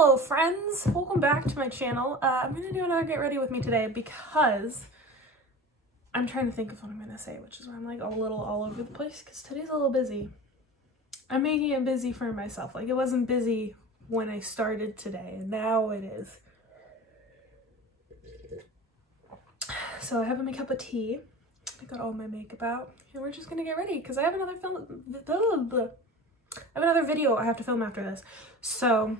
Hello friends, welcome back to my channel. I'm gonna do another get ready with me today because I'm trying to think of what I'm gonna say, which is why I'm like a little all over the place because today's a little busy. I'm making it busy for myself. Like, it wasn't busy when I started today, and now it is. So I have my cup of tea. I got all my makeup out, and we're just gonna get ready because I have another video I have to film after this. So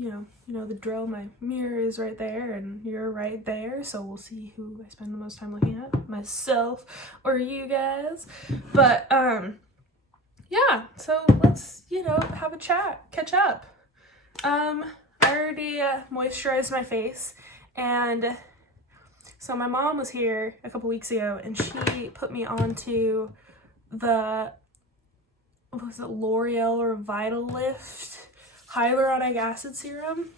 you know the drill. My mirror is right there and you're right there, so we'll see who I spend the most time looking at, myself or you guys. But yeah, so let's have a chat, catch up. I already moisturized my face, and so my mom was here a couple weeks ago and she put me onto the, what was it, L'Oreal or Vitalift hyaluronic acid serum,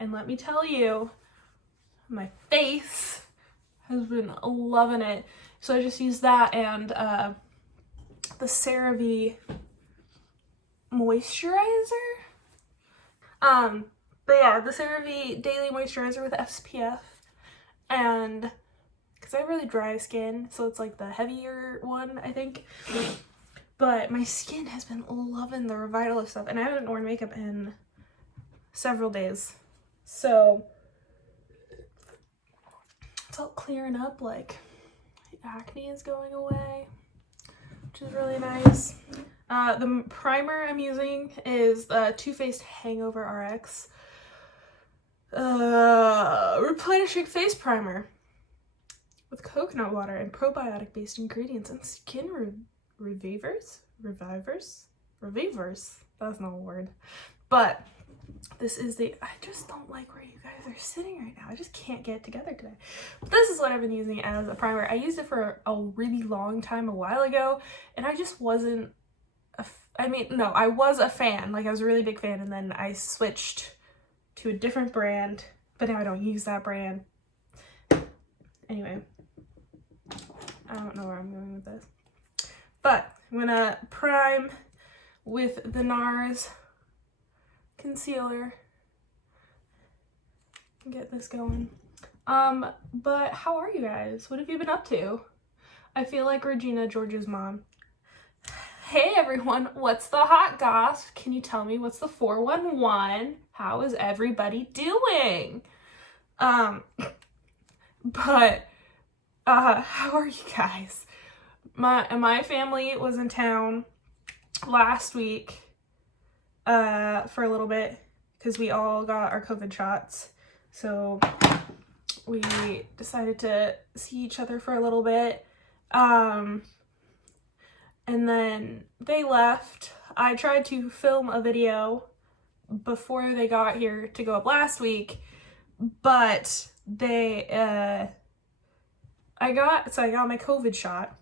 and let me tell you, my face has been loving it. So I just used that and the CeraVe moisturizer. But yeah, the CeraVe daily moisturizer with SPF, and because I have really dry skin, so it's like the heavier one, I think. But my skin has been loving the Revitalift stuff, and I haven't worn makeup in several days. So it's all clearing up, like acne is going away, which is really nice. The primer I'm using is the Faced Hangover RX replenishing face primer with coconut water and probiotic based ingredients and skin revivers. That's not a word, but this is the, I just don't like where you guys are sitting right now. I just can't get it together today. But this is what I've been using as a primer. I used it for a really long time a while ago, and I just wasn't I was a fan. Like, I was a really big fan, and then I switched to a different brand, but now I don't use that brand. Anyway, I don't know where I'm going with this. But I'm gonna prime with the Nars concealer and get this going. But how are you guys? What have you been up to? I feel like Regina George's mom. Hey everyone, what's the hot goss? Can you tell me what's the 411? How is everybody doing? But how are you guys? My family was in town last week for a little bit because we all got our COVID shots. So we decided to see each other for a little bit. And then they left. I tried to film a video before they got here to go up last week, but I got my COVID shot,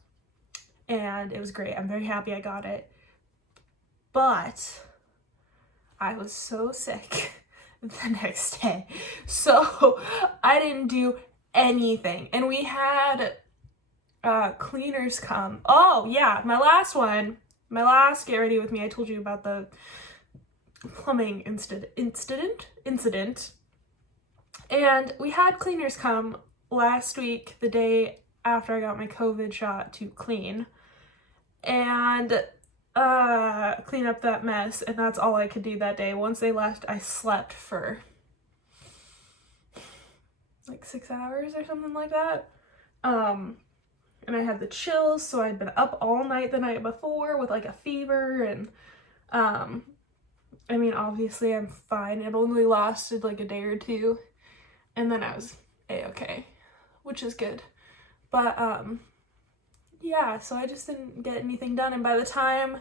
and it was great. I'm very happy I got it. But I was so sick the next day, so I didn't do anything. And we had cleaners come. Oh yeah, my last get ready with me, I told you about the plumbing incident, and we had cleaners come last week, the day after I got my COVID shot, to clean and clean up that mess, and that's all I could do that day. Once they left, I slept for like 6 hours or something like that. And I had the chills, so I'd been up all night the night before with like a fever, and I mean, obviously I'm fine. It only lasted like a day or two, and then I was a-okay, which is good. But yeah, so I just didn't get anything done, and by the time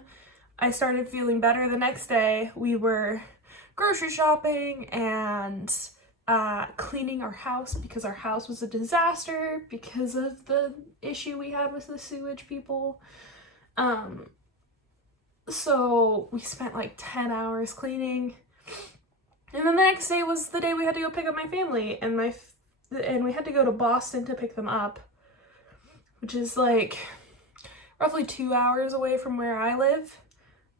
I started feeling better the next day, we were grocery shopping and cleaning our house because our house was a disaster because of the issue we had with the sewage people. So we spent like 10 hours cleaning, and then the next day was the day we had to go pick up my family, and we had to go to Boston to pick them up, which is like roughly 2 hours away from where I live.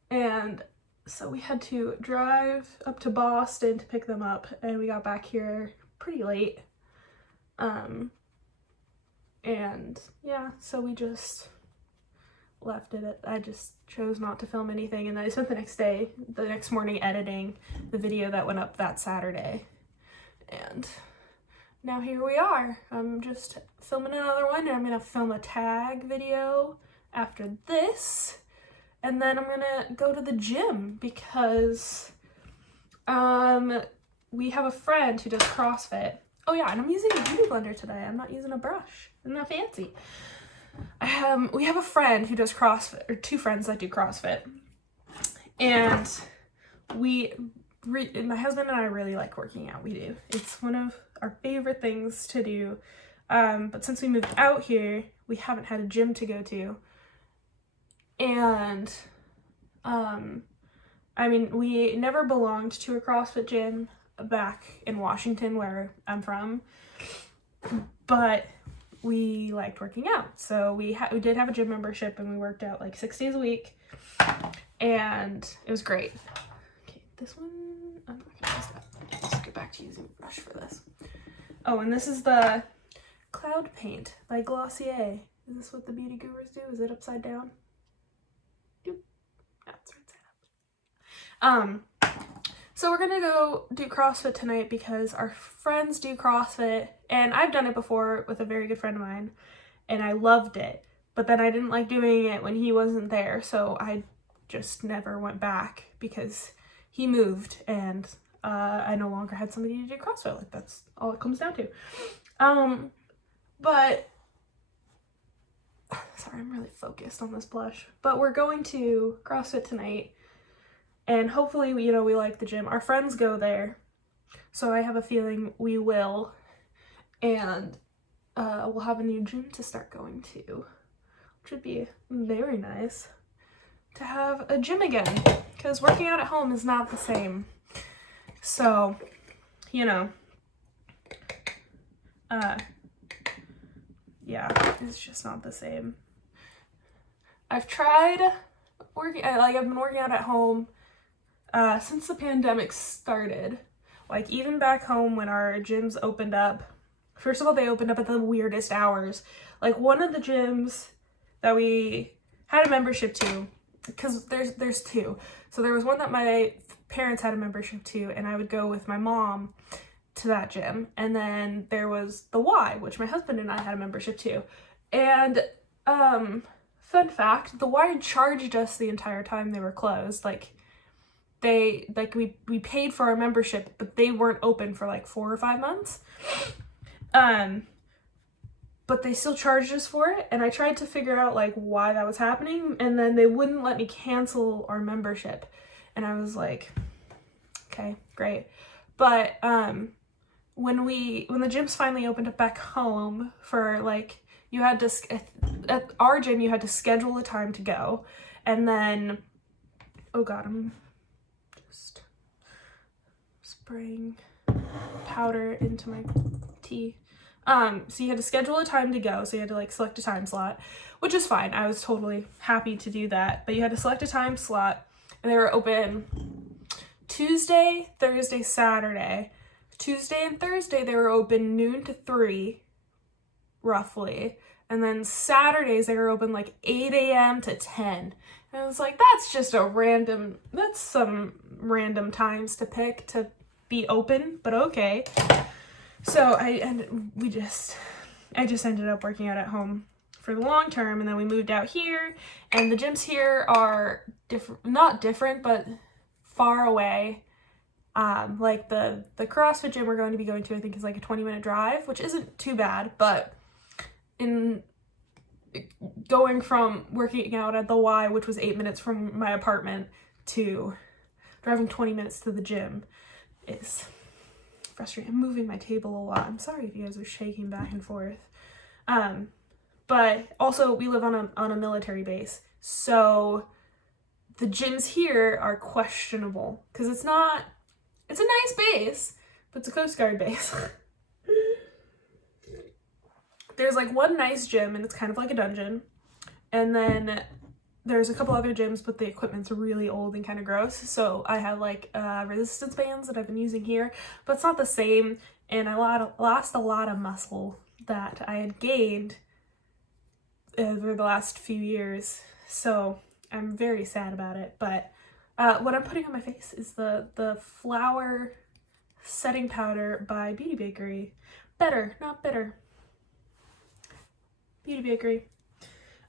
And So we had to drive up to Boston to pick them up, and we got back here pretty late. And yeah, so we just left it. I just chose not to film anything, and then I spent the next morning editing the video that went up that Saturday. And now here we are. I'm just filming another one, and I'm gonna film a tag video after this, and then I'm gonna go to the gym because we have a friend who does CrossFit. Oh yeah, and I'm using a beauty blender today. I'm not using a brush. Isn't that fancy? We have a friend who does CrossFit, or two friends that do CrossFit, and my husband and I really like working out. We do. It's one of our favorite things to do. But since we moved out here, we haven't had a gym to go to. And, I mean, we never belonged to a CrossFit gym back in Washington, where I'm from, but we liked working out. So we did have a gym membership, and we worked out like 6 days a week, and it was great. Okay, this one, I'm not gonna use that. Let's get back to using a brush for this. Oh, and this is the Cloud Paint by Glossier. Is this what the beauty gurus do? Is it upside down? Doop. No, it's right side up. So we're gonna go do CrossFit tonight because our friends do CrossFit, and I've done it before with a very good friend of mine, and I loved it. But then I didn't like doing it when he wasn't there, so I just never went back because he moved, and I no longer had somebody to do CrossFit. Like, that's all it comes down to. But sorry, I'm really focused on this blush. But we're going to CrossFit tonight, and hopefully, you know, we like the gym. Our friends go there, so I have a feeling we will, and we'll have a new gym to start going to, which would be very nice to have a gym again, because working out at home is not the same. So, you know, yeah, it's just not the same. I've tried working, I've been working out at home since the pandemic started. Like, even back home when our gyms opened up, first of all, they opened up at the weirdest hours. Like, one of the gyms that we had a membership to, because there's two. So there was one that my parents had a membership to, and I would go with my mom to that gym. And then there was the Y, which my husband and I had a membership to. And fun fact, the Y charged us the entire time they were closed. Like, we paid for our membership, but they weren't open for like 4 or 5 months. But they still charged us for it, and I tried to figure out like why that was happening, and then they wouldn't let me cancel our membership. And I was like, okay, great. But when the gyms finally opened up back home, for like, you had to, at our gym, you had to schedule a time to go, and then, oh god, I'm just spraying powder into my tea. So you had to schedule a time to go, so you had to like select a time slot, which is fine. I was totally happy to do that, but you had to select a time slot, and they were open Tuesday, Thursday, Saturday. Tuesday and Thursday they were open noon to 3, roughly, and then Saturdays they were open like 8 a.m. to 10. And I was like, that's some random times to pick to be open, but okay. So I just ended up working out at home for the long term, and then we moved out here, and the gyms here are not different, but far away. Like the CrossFit gym we're going to be going to, I think, is like a 20-minute drive, which isn't too bad, but in going from working out at the Y, which was 8 minutes from my apartment, to driving 20 minutes to the gym is frustrating. I'm moving my table a lot. I'm sorry if you guys are shaking back and forth. But also we live on a military base, so the gyms here are questionable, because it's a nice base, but it's a Coast Guard base. There's like one nice gym, and it's kind of like a dungeon, and then there's a couple other gyms, but the equipment's really old and kind of gross. So I have like resistance bands that I've been using here, but it's not the same. And I lost a lot of muscle that I had gained over the last few years. So I'm very sad about it. But what I'm putting on my face is the Flower Setting Powder by Beauty Bakery. Better, not bitter. Beauty Bakery.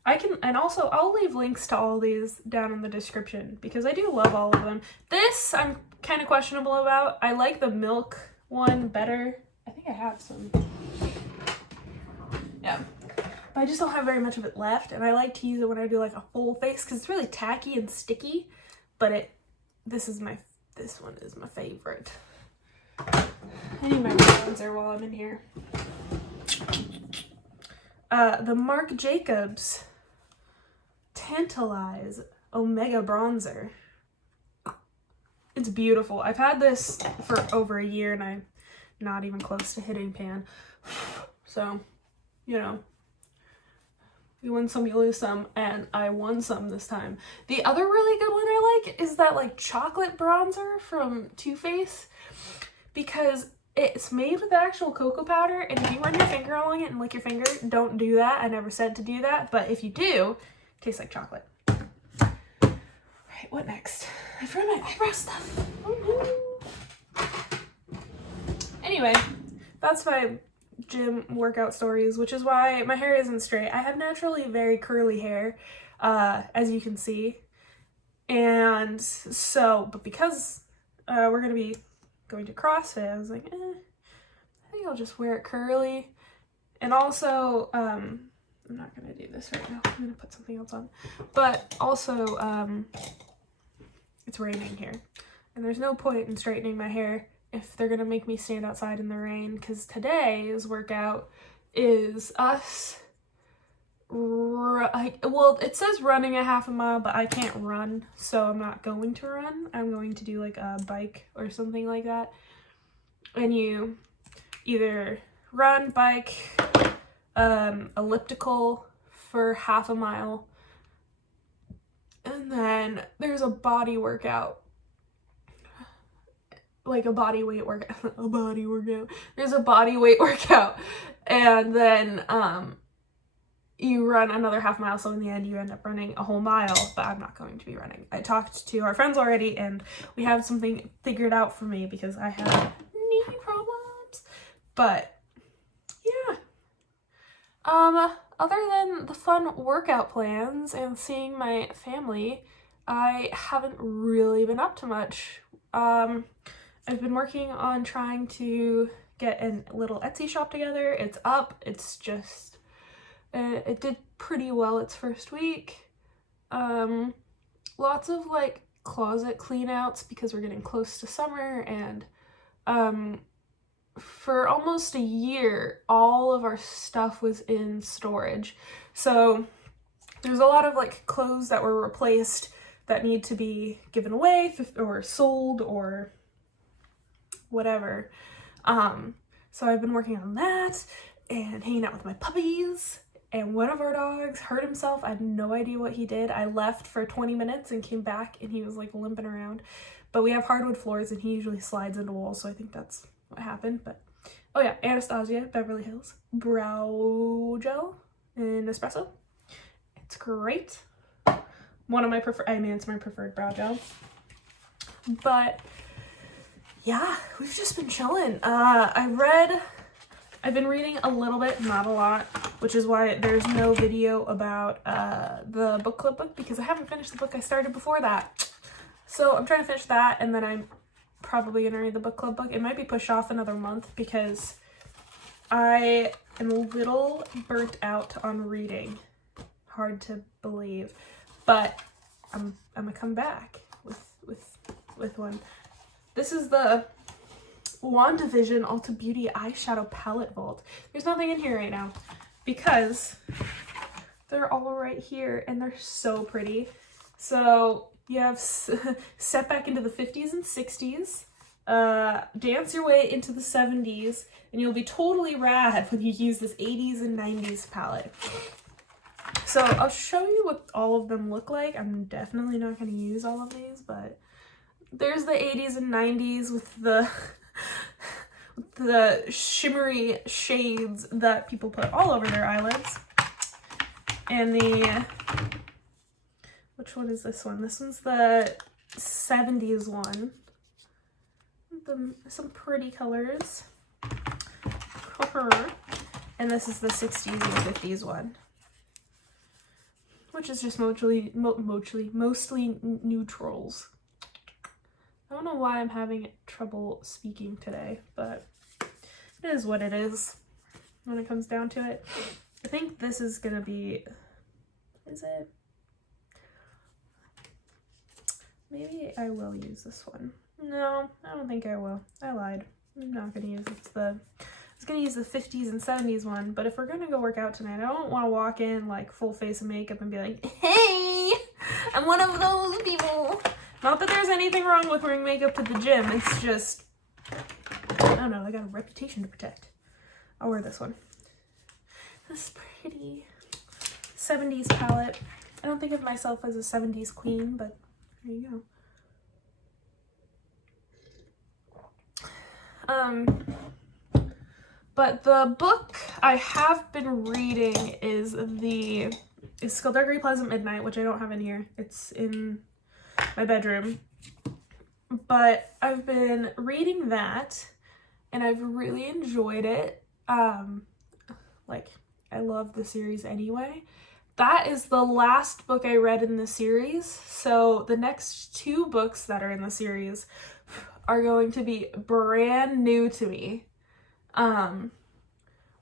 And also I'll leave links to all these down in the description because I do love all of them. This I'm kind of questionable about. I like the milk one better. I think I have some. Yeah. But I just don't have very much of it left, and I like to use it when I do like a full face because it's really tacky and sticky. But this one is my favorite. I need my bronzer while I'm in here. The Marc Jacobs Tantalize Omega Bronzer. It's beautiful. I've had this for over a year and I'm not even close to hitting pan. So, you know, you win some, you lose some, and I won some this time. The other really good one I like is that like chocolate bronzer from Too Faced, because it's made with actual cocoa powder, and if you run your finger along it and lick your finger, don't do that. I never said to do that, but if you do, it tastes like chocolate. Alright, what next? I forgot my eyebrow stuff. Oh no. Anyway, that's my gym workout stories, which is why my hair isn't straight. I have naturally very curly hair, as you can see. And so, but because we're going to be going to CrossFit, I was like, I think I'll just wear it curly. And also, I'm not going to do this right now. I'm going to put something else on. But also, it's raining here. And there's no point in straightening my hair if they're going to make me stand outside in the rain, because today's workout is us, well, it says running a half a mile, but I can't run, so I'm not going to run. I'm going to do like a bike or something like that. And you either run, bike, elliptical for half a mile, and then there's a body workout. Like a body weight workout. There's a body weight workout. And then you run another half mile, so in the end you end up running a whole mile, but I'm not going to be running. I talked to our friends already and we have something figured out for me because I have knee problems. But yeah. Other than the fun workout plans and seeing my family, I haven't really been up to much. I've been working on trying to get a little Etsy shop together. It's up. It's just, it did pretty well its first week. Lots of like closet clean outs because we're getting close to summer, and for almost a year, all of our stuff was in storage. So there's a lot of like clothes that were replaced that need to be given away or sold or whatever. So I've been working on that and hanging out with my puppies, and one of our dogs hurt himself. I had no idea what he did. I left for 20 minutes and came back and he was like limping around, but we have hardwood floors and he usually slides into walls, so I think that's what happened. But oh yeah, Anastasia Beverly Hills brow gel in espresso. It's great. One of my it's my preferred brow gel. But yeah, we've just been chilling. I've been reading a little bit, not a lot, which is why there's no video about the book club book, because I haven't finished the book I started before that. So I'm trying to finish that, and then I'm probably gonna read the book club book. It might be pushed off another month because I am a little burnt out on reading. Hard to believe, but I'm gonna come back with one. This is the Wanda Vision Ulta Beauty Eyeshadow Palette Vault. There's nothing in here right now because they're all right here and they're so pretty. So you have set back into the 50s and 60s, dance your way into the 70s, and you'll be totally rad when you use this 80s and 90s palette. So I'll show you what all of them look like. I'm definitely not going to use all of these, but there's the 80s and 90s with the the shimmery shades that people put all over their eyelids. And the, which one is this one? This one's the 70s one. Some pretty colors. And this is the 60s and 50s one, which is just mostly neutrals. I don't know why I'm having trouble speaking today, but it is what it is when it comes down to it. I think this is gonna be, is it? Maybe I will use this one. No, I don't think I will. I lied. I'm not gonna use it. I was gonna use the 50s and 70s one, but if we're gonna go work out tonight, I don't want to walk in like full face of makeup and be like, hey, I'm one of those people. Not that there's anything wrong with wearing makeup to the gym. It's just, I don't know, I got a reputation to protect. I'll wear this one. This pretty 70s palette. I don't think of myself as a 70s queen, but there you go. But the book I have been reading is Skullduggery Pleasant Midnight, which I don't have in here. It's in my bedroom. But I've been reading that, and I've really enjoyed it. Like, I love the series anyway. That is the last book I read in the series, so the next 2 books that are in the series are going to be brand new to me,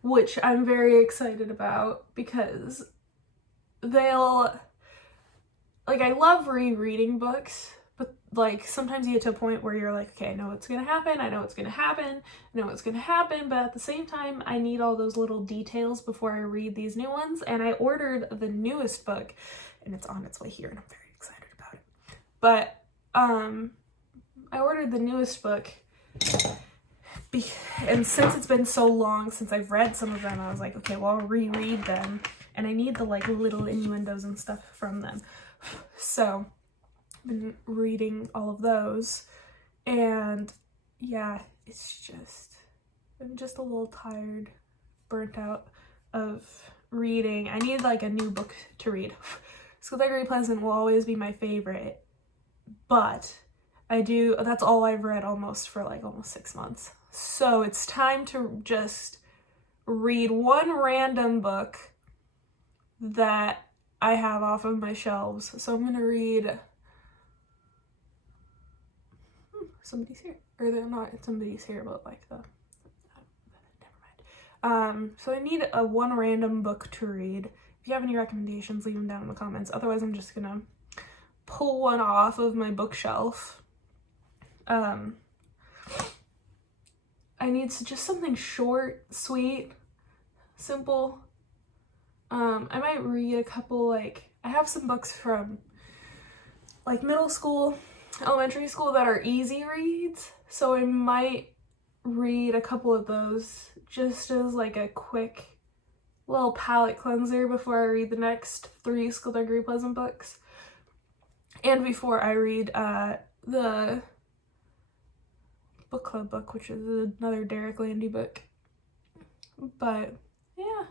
which I'm very excited about because they'll, like, I love rereading books, but like sometimes you get to a point where you're like, okay, I know what's gonna happen, I know what's gonna happen, I know what's gonna happen, but at the same time I need all those little details before I read these new ones. And I ordered the newest book and it's on its way here and I'm very excited about it. But I ordered the newest book and since it's been so long since I've read some of them, I was like, okay, well, I'll reread them and I need the like little innuendos and stuff from them. So I've been reading all of those, and yeah, it's just, I'm just a little tired, burnt out of reading. I need like a new book to read. Skullduggery Pleasant will always be my favorite, but that's all I've read almost for like almost 6 months. So it's time to just read one random book that I have off of my shelves. So I'm gonna read, somebody's here, or they're not, somebody's here, but like never mind. So I need one random book to read. If you have any recommendations, leave them down in the comments. Otherwise, I'm just gonna pull one off of my bookshelf. I need just something short, sweet, simple. I might read a couple, like, I have some books from like middle school, elementary school that are easy reads, so I might read a couple of those just as like a quick little palette cleanser before I read the next 3 Skullduggery Pleasant books, and before I read the book club book, which is another Derek Landy book. But yeah,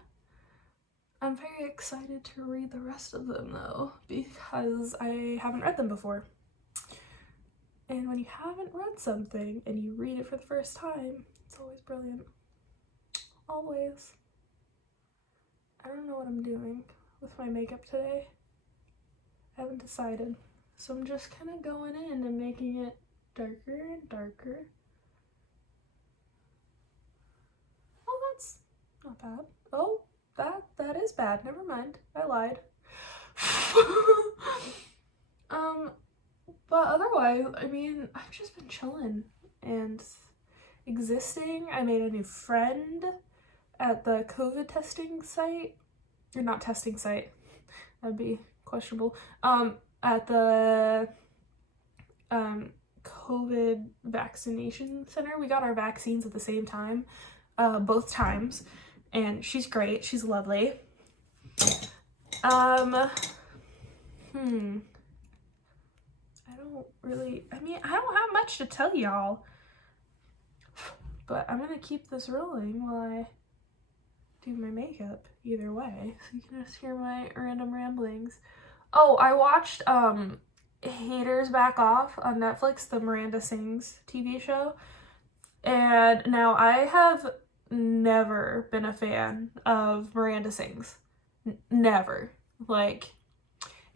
I'm very excited to read the rest of them though, because I haven't read them before. And when you haven't read something and you read it for the first time, it's always brilliant. Always. I don't know what I'm doing with my makeup today. I haven't decided. So I'm just kind of going in and making it darker and darker. Oh, that's not bad. Oh, that is bad. Never mind. I lied. But otherwise, I mean, I've just been chilling and existing. I made a new friend at the COVID testing site. Or not testing site. That'd be questionable. At the COVID vaccination center. We got our vaccines at the same time, both times, and she's great. She's lovely. I don't have much to tell y'all, but I'm gonna keep this rolling while I do my makeup either way, so you can just hear my random ramblings. Oh, I watched Haters Back Off on Netflix, the Miranda Sings TV show, and now I have never been a fan of Miranda Sings. Never. Like,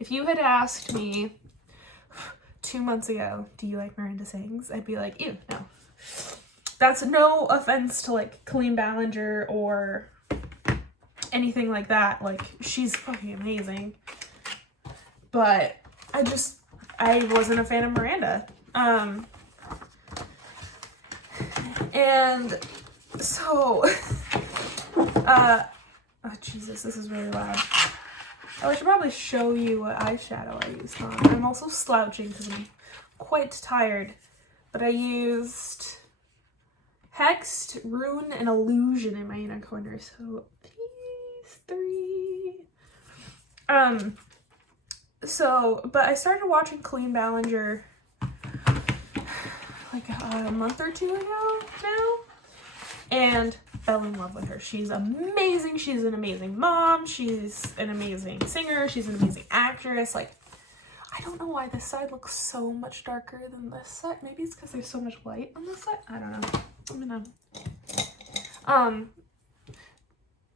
if you had asked me 2 months ago, do you like Miranda Sings? I'd be like, ew, no. That's no offense to like Colleen Ballinger or anything like that. Like, she's fucking amazing. But I wasn't a fan of Miranda. And so, oh Jesus, this is really loud. I should probably show you what eyeshadow I used on. I'm also slouching because I'm quite tired. But I used Hexed, Rune, and Illusion in my inner corner. So these three. But I started watching Colleen Ballinger like a month or two ago now. And fell in love with her. She's amazing. She's an amazing mom. She's an amazing singer. She's an amazing actress. Like, I don't know why this side looks so much darker than this side. Maybe it's because there's so much light on this side. I don't know.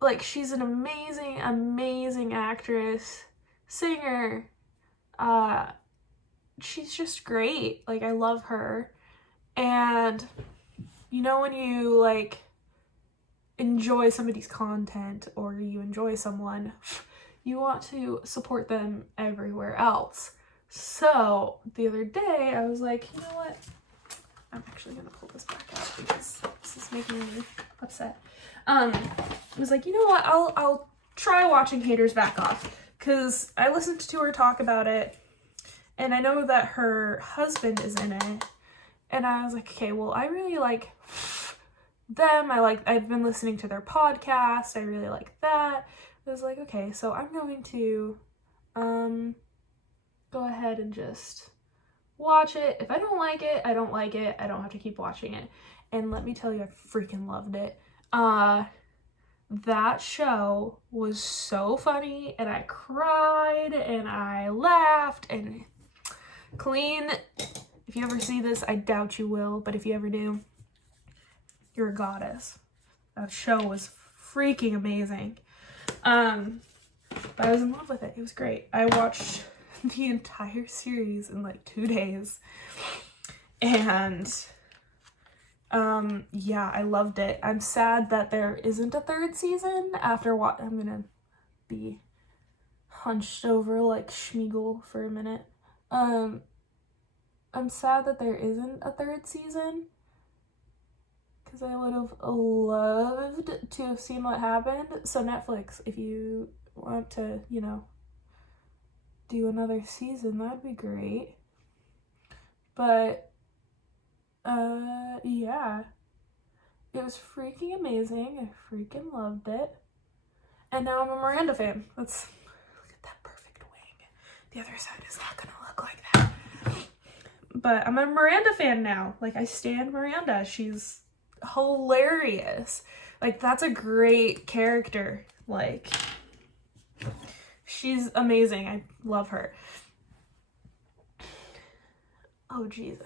Like, she's an amazing, amazing actress, singer. She's just great. Like, I love her. And you know when you, like, enjoy somebody's content or you enjoy someone, you want to support them everywhere else. So, the other day, I was like, you know what? I'm actually going to pull this back out because this is making me upset. I was like, you know what? I'll try watching Haters Back Off because I listened to her talk about it and I know that her husband is in it. And I was like, okay, well, I really like them. I've been listening to their podcast. I really like that. I was like, okay, so I'm going to go ahead and just watch it. If I don't like it, I don't like it. I don't have to keep watching it. And let me tell you, I freaking loved it. That show was so funny, and I cried, and I laughed, and Colleen, if you ever see this, I doubt you will, but if you ever do, you're a goddess. That show was freaking amazing. But I was in love with it. It was great. I watched the entire series in like 2 days. And yeah, I loved it. I'm sad that there isn't a 3rd season after what I'm gonna be hunched over like Schmeagol for a minute. I'm sad that there isn't a 3rd season because I would have loved to have seen what happened. So Netflix, if you want to, you know, do another season, that'd be great. But yeah, it was freaking amazing. I freaking loved it. And now I'm a Miranda fan. Look at that perfect wing. The other side is not gonna look like that. But I'm a Miranda fan now. Like, I stan Miranda. She's hilarious. Like, that's a great character. Like, she's amazing. I love her. Oh, geez.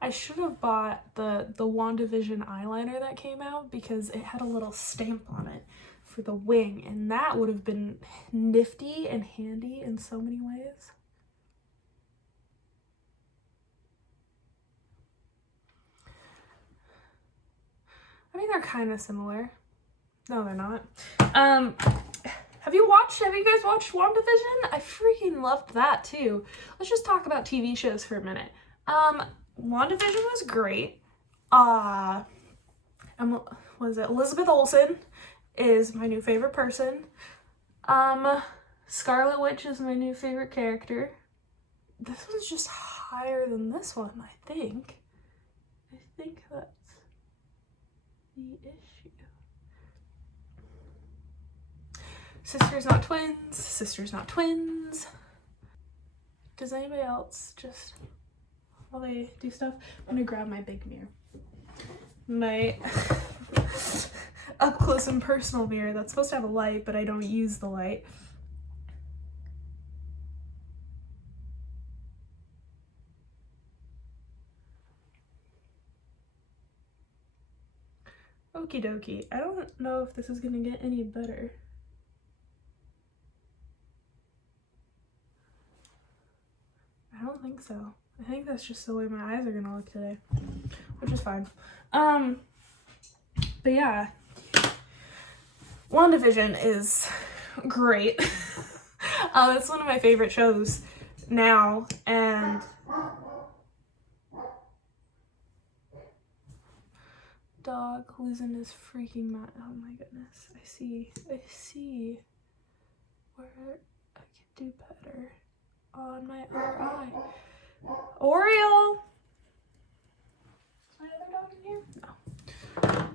I should have bought the Wanda Vision eyeliner that came out because it had a little stamp on it for the wing, and that would have been nifty and handy in so many ways. I mean, they're kind of similar. No, they're not. Have you guys watched Wanda Vision? I freaking loved that too. Let's just talk about TV shows for a minute. Wanda Vision was great. Elizabeth Olsen is my new favorite person. Scarlet Witch is my new favorite character. This one's just higher than this one, I think. I think that's the issue. Sisters not twins, sisters not twins. Does anybody else just, while they do stuff, I'm gonna grab my big mirror. My up close and personal mirror that's supposed to have a light, but I don't use the light. Okie dokie. I don't know if this is gonna get any better. I don't think so. I think that's just the way my eyes are gonna look today, which is fine. But yeah, Wanda Vision is great. It's one of my favorite shows now, and dog losing his freaking mind. Oh my goodness. I see where I could do better on my other eye. Oriole! Is my other dog in here? No.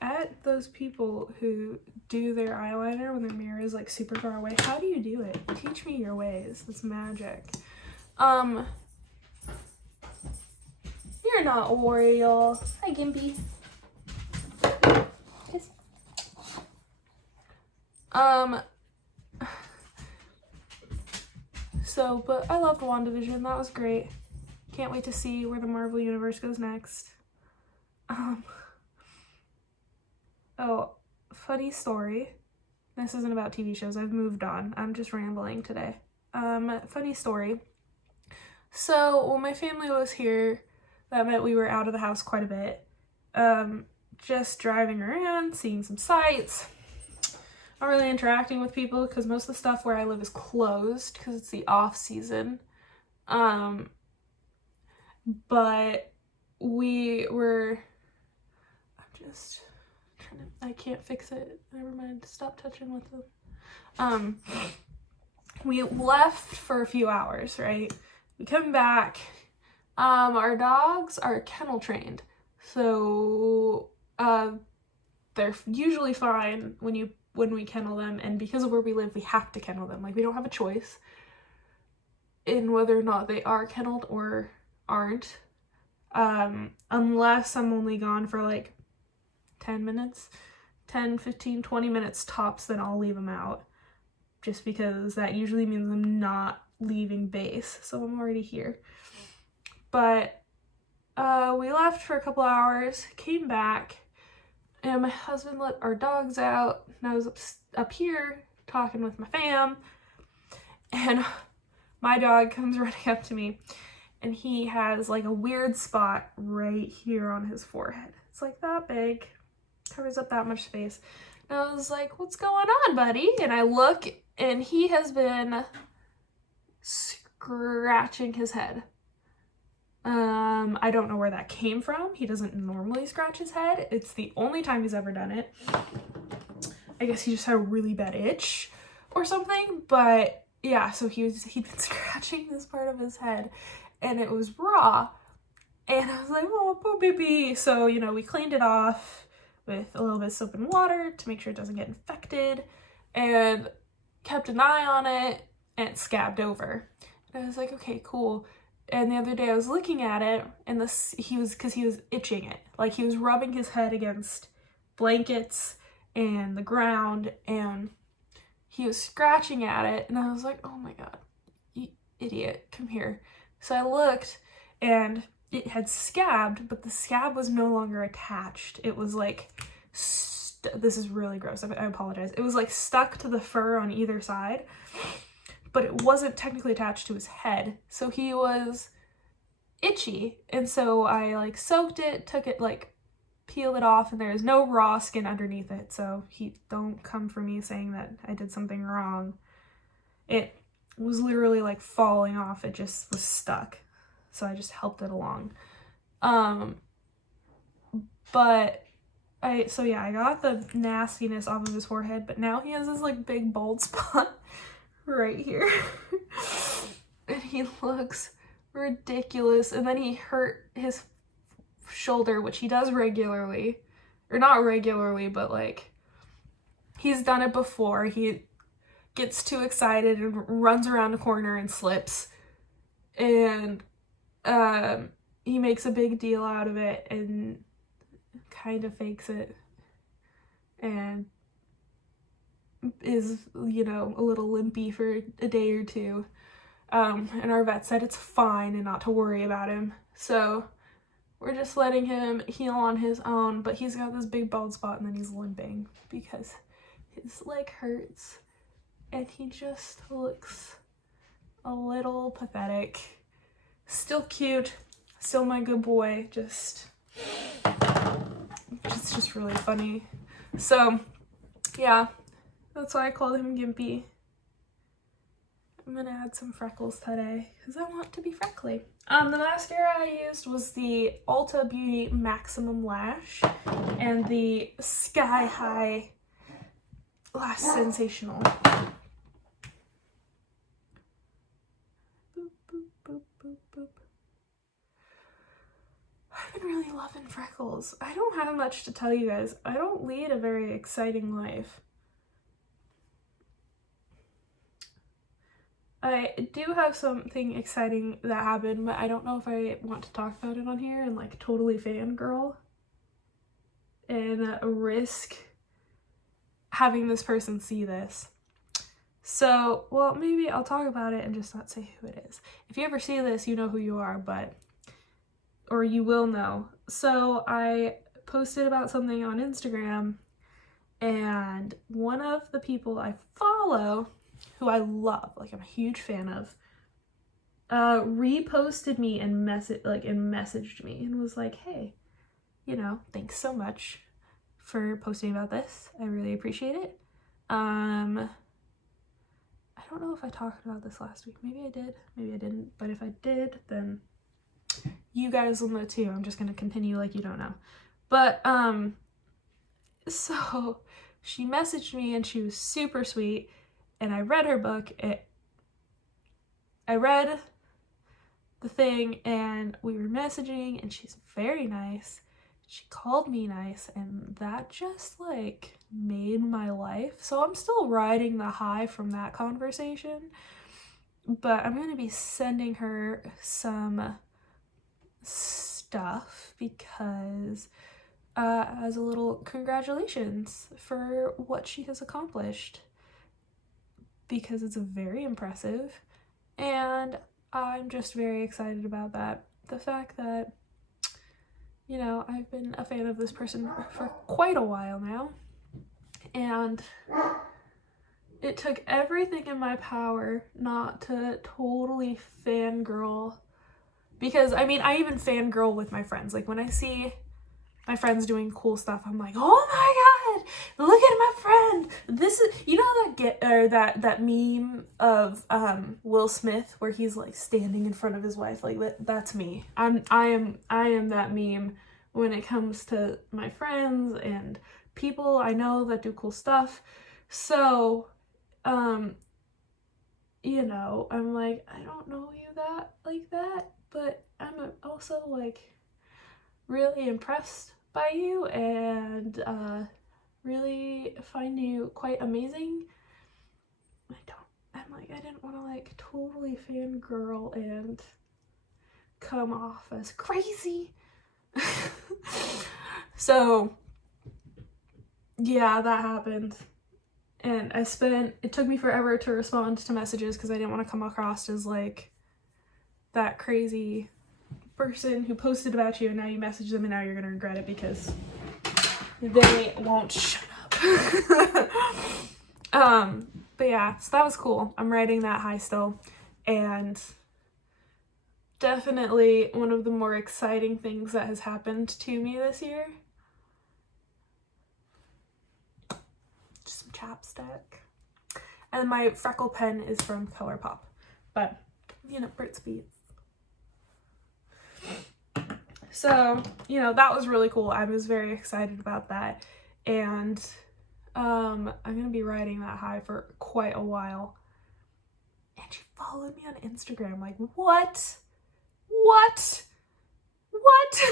At those people who do their eyeliner when their mirror is like super far away, how do you do it? Teach me your ways. It's magic. You're not Oriole. Hi, Gimpy. Kiss. So, but I loved WandaVision. That was great. Can't wait to see where the Marvel Universe goes next. Oh, funny story. This isn't about TV shows. I've moved on. I'm just rambling today. Funny story. So when my family was here, that meant we were out of the house quite a bit. Just driving around, seeing some sights. Not really interacting with people because most of the stuff where I live is closed because it's the off season. But we were, I can't fix it. Never mind. Stop touching with them. We left for a few hours, right? We come back. Our dogs are kennel trained, so they're usually fine when we kennel them, and because of where we live, we have to kennel them. Like, we don't have a choice in whether or not they are kenneled or aren't, unless I'm only gone for like 10 minutes, 10, 15, 20 minutes tops, then I'll leave them out, just because that usually means I'm not leaving base, so I'm already here. But we left for a couple hours, came back, and my husband let our dogs out, and I was up here talking with my fam, and my dog comes running up to me, and he has like a weird spot right here on his forehead. It's like that big, covers up that much space. And I was like, what's going on, buddy? And I look, and he has been scratching his head. I don't know where that came from. He doesn't normally scratch his head. It's the only time he's ever done it. I guess he just had a really bad itch or something, but yeah, so he'd been scratching this part of his head, and it was raw, and I was like, oh, poor baby. So, you know, we cleaned it off with a little bit of soap and water to make sure it doesn't get infected, and kept an eye on it, and it scabbed over. And I was like, okay, cool. And the other day I was looking at it, and because he was itching it. Like, he was rubbing his head against blankets and the ground, and he was scratching at it, and I was like, oh my god, you idiot, come here. So I looked, and it had scabbed, but the scab was no longer attached. It was like, this is really gross, I apologize. It was like stuck to the fur on either side, but it wasn't technically attached to his head. So he was itchy, and so I like soaked it, took it, like peeled it off, and there is no raw skin underneath it. So don't come for me saying that I did something wrong. It was literally like falling off. It just was stuck. So I just helped it along. But I got the nastiness off of his forehead, but now he has this like big bald spot right here. And he looks ridiculous. And then he hurt his shoulder, which he does regularly, or not regularly, but like he's done it before. He gets too excited and runs around the corner and slips, and he makes a big deal out of it and kind of fakes it and is, you know, a little limpy for a day or two. And our vet said it's fine and not to worry about him. So we're just letting him heal on his own, but he's got this big bald spot and then he's limping because his leg hurts and he just looks a little pathetic. Still cute, still my good boy, it's just really funny. So yeah, that's why I called him Gimpy. I'm gonna add some freckles today because I want to be freckly. The mascara I used was the Ulta Beauty Maximum Lash and the Sky High Lash Sensational. Boop, boop, boop, boop, boop. I've been really loving freckles. I don't have much to tell you guys. I don't lead a very exciting life. I do have something exciting that happened, but I don't know if I want to talk about it on here and like totally fangirl and risk having this person see this. So, well, maybe I'll talk about it and just not say who it is. If you ever see this, you know who you are, or you will know. So I posted about something on Instagram, and one of the people I follow, who I love, like I'm a huge fan of, reposted me and messaged me and was like, hey, you know, thanks so much for posting about this. I really appreciate it. I don't know if I talked about this last week. Maybe I did, maybe I didn't. But if I did, then you guys will know too. I'm just gonna continue like you don't know. But so she messaged me and she was super sweet. And I read her book. I read the thing and we were messaging and she's very nice. She called me nice and that just like made my life. So I'm still riding the high from that conversation. But I'm going to be sending her some stuff because as a little congratulations for what she has accomplished. Because it's very impressive and I'm just very excited about that. The fact that, you know, I've been a fan of this person for quite a while now, and it took everything in my power not to totally fangirl, because I mean, I even fangirl with my friends. Like when I see my friends doing cool stuff, I'm like, oh my god, look at my friend. This is, you know, that meme of Will Smith where he's like standing in front of his wife. Like that's me. I am that meme when it comes to my friends and people I know that do cool stuff. So you know, I'm like, I don't know you like that, but I'm also like really impressed by you and really find you quite amazing. I didn't want to like totally fangirl and come off as crazy. So yeah, that happened. And it took me forever to respond to messages because I didn't want to come across as like that crazy person who posted about you and now you message them and now you're gonna regret it because they won't shut up. But yeah, so that was cool. I'm riding that high still, and definitely one of the more exciting things that has happened to me this year. Just some chapstick. And my Freckle Pen is from Colourpop, but you know, Burt's Bees. So, you know, that was really cool. I was very excited about that. And I'm going to be riding that high for quite a while. And she followed me on Instagram. Like, what? What? What?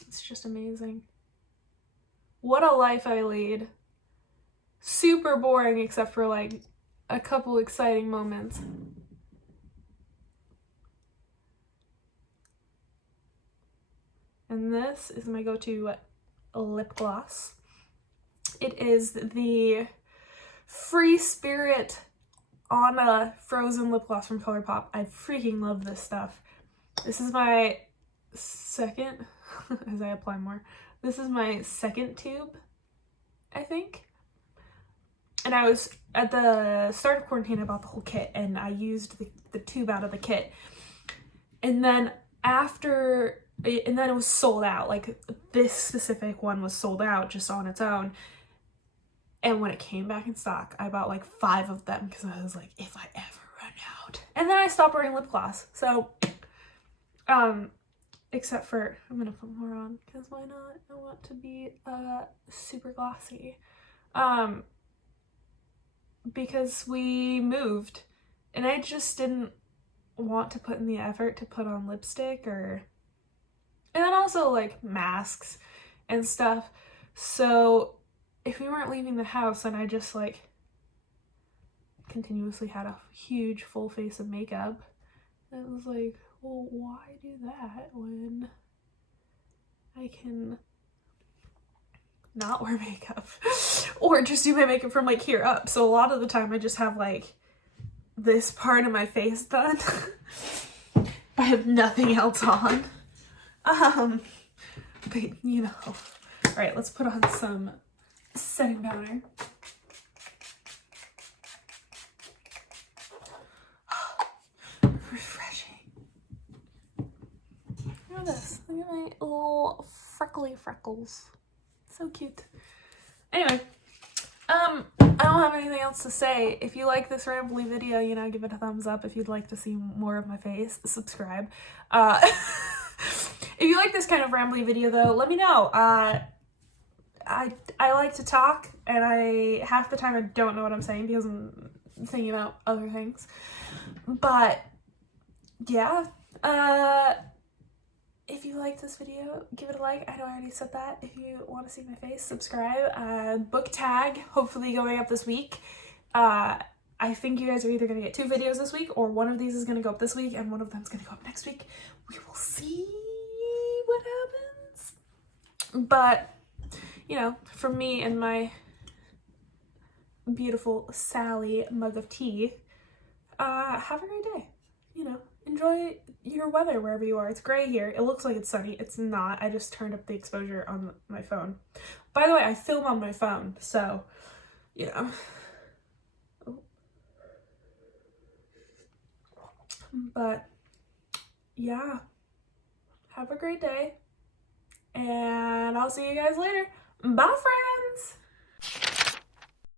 It's just amazing. What a life I lead. Super boring except for like a couple exciting moments. And this is my go-to lip gloss. It is the Free Spirit on a frozen lip gloss from Colourpop. I freaking love this stuff. This is my second, as I apply more, this is my second tube, I think. And I was, at the start of quarantine, I bought the whole kit and I used the tube out of the kit. And then it was sold out. Like this specific one was sold out just on its own. And when it came back in stock, I bought like 5 of them because I was like, if I ever run out. And then I stopped wearing lip gloss. So, except for, I'm gonna put more on because why not? I want to be super glossy. Because we moved and I just didn't want to put in the effort to put on lipstick and then also like masks and stuff. So if we weren't leaving the house and I just like continuously had a huge full face of makeup, it was like, well, why do that when I can not wear makeup or just do my makeup from like here up? So a lot of the time I just have like this part of my face done. I have nothing else on. But you know. All right, let's put on some setting powder. Refreshing. Look at this. Look at my little freckly freckles. So cute. Anyway, I don't have anything else to say. If you like this rambly video, you know, give it a thumbs up. If you'd like to see more of my face, subscribe. If you like this kind of rambly video though, let me know. I like to talk, and half the time I don't know what I'm saying because I'm thinking about other things. But yeah, if you like this video, give it a like. I know I already said that. If you want to see my face, subscribe. Book tag, hopefully going up this week. I think you guys are either going to get 2 videos this week, or one of these is going to go up this week and one of them is going to go up next week. We will see what happens. But you know, from me and my beautiful Sally mug of tea, have a great day. You know, enjoy your weather wherever you are. It's gray here. It looks like it's sunny. It's not. I just turned up the exposure on my phone. By the way, I film on my phone, so, you know. Oh. But, yeah. Have a great day. And I'll see you guys later. Bye, friends!